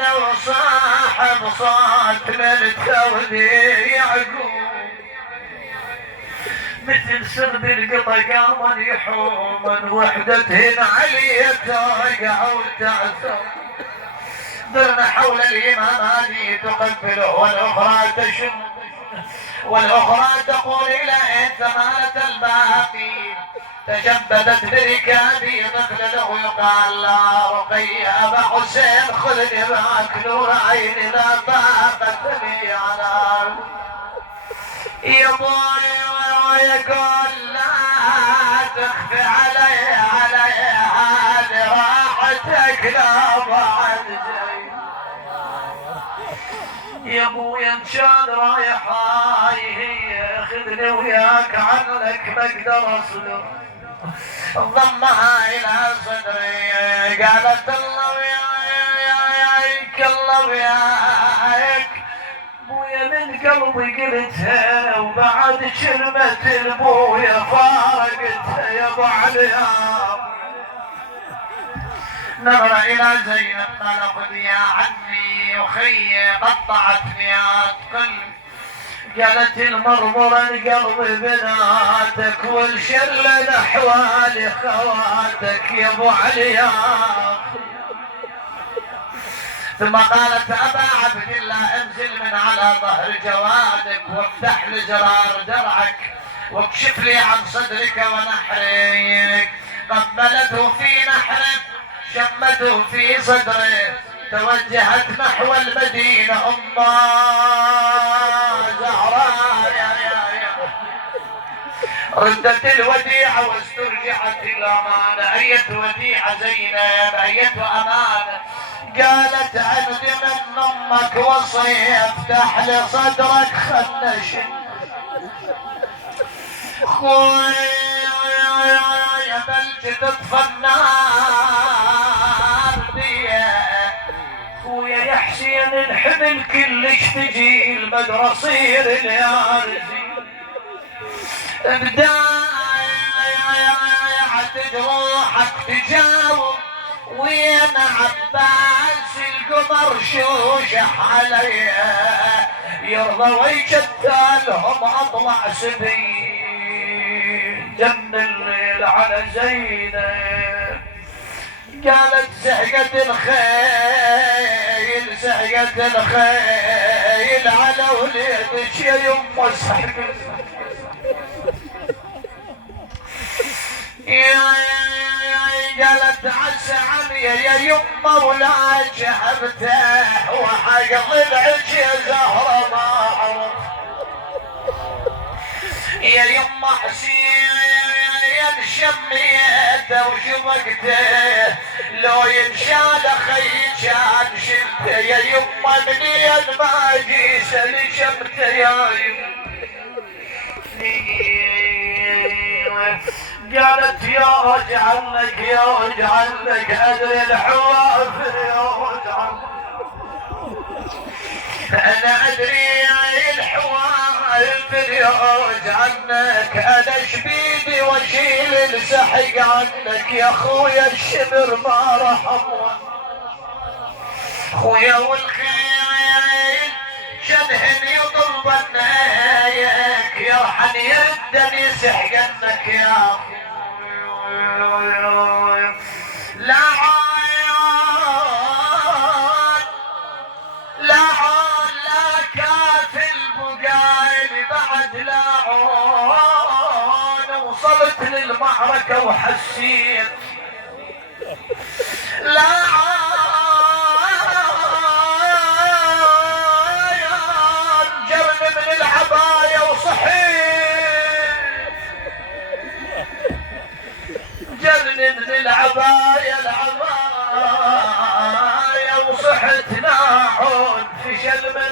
لو صاحب صوت للتوديع يعقوب مثل سرد القطا قام يحوم من وحدتهن علي توقع وتعثر درن حول الإمام هذه تقبله والأخرى تشم والأخرى تقول إلى أنت مالت الباقي تشبدت بركابي طفل له يقال لا رقي أبا حسين خذني معك نور عيني لا طاقة لي على يا بوي ويقول لا تخفي علي هذه راحتك لا بعد جاي يا ابويا ان شاء الله رايح هي خذني وياك عنك ما اقدر اصبر ضمها الى صدري قالت الله وياك الله وياك ابويا من قلبي قلتها وبعد كلمة البويا فارقتها يا ابو عليا نظر الى زينب قال خذ يا عمي وخي قطعتني قلبي قالت المرمر القلب بناتك والشله احوال خواتك يا ابو عليا ثم قالت ابا عبد الله انزل من على ظهر جوادك وافتح لي زرار درعك واكشف لي عن صدرك ونحرك قبلته في نحرك شمته في صدره توجهت نحو المدينة زهراء ردت الوديعة واسترجعت الأمانة أية وديعة زينب أية أمانة قالت عندي من أمك وصية افتح لي صدرك خنش خوي يا بلد تطفى النار خويا يا حسين الحمل كلش تجي البدر صير اليارزي بداية تجروحك تجاوب وين عباس القمر شوشح عليها يرضى ويشتالهم اطلع سبيل جن الليل على زينب قالت زهقت الخيل زهقت الخيل على وليدك يا يمه سحقت قالت عسى عمي يا يمه ولا جهبته وحق ضلعك يا زهره ما عرف يا يمه حسين شميته وشبكته لو ينشال خي كان شلته يا يمه منين ما جيس لشمته يا قالت يا رجع لك يا رجع لك ادري الحوافر يا رجع انا ادري الحوافر يا رجع عنك انا شبيدي واشيل السحق عنك يا خويا الشبر ما رحم خويا والخيل شنهن يطلب النايك يرحن يردني سحقنك يا لا عيون لا عون لا كافل بقايل بعد لا عون وصلت للمعركة وحسيت لا عيون جرني من العباية وصحيت جرني من العباية وصحت ناعون فشل من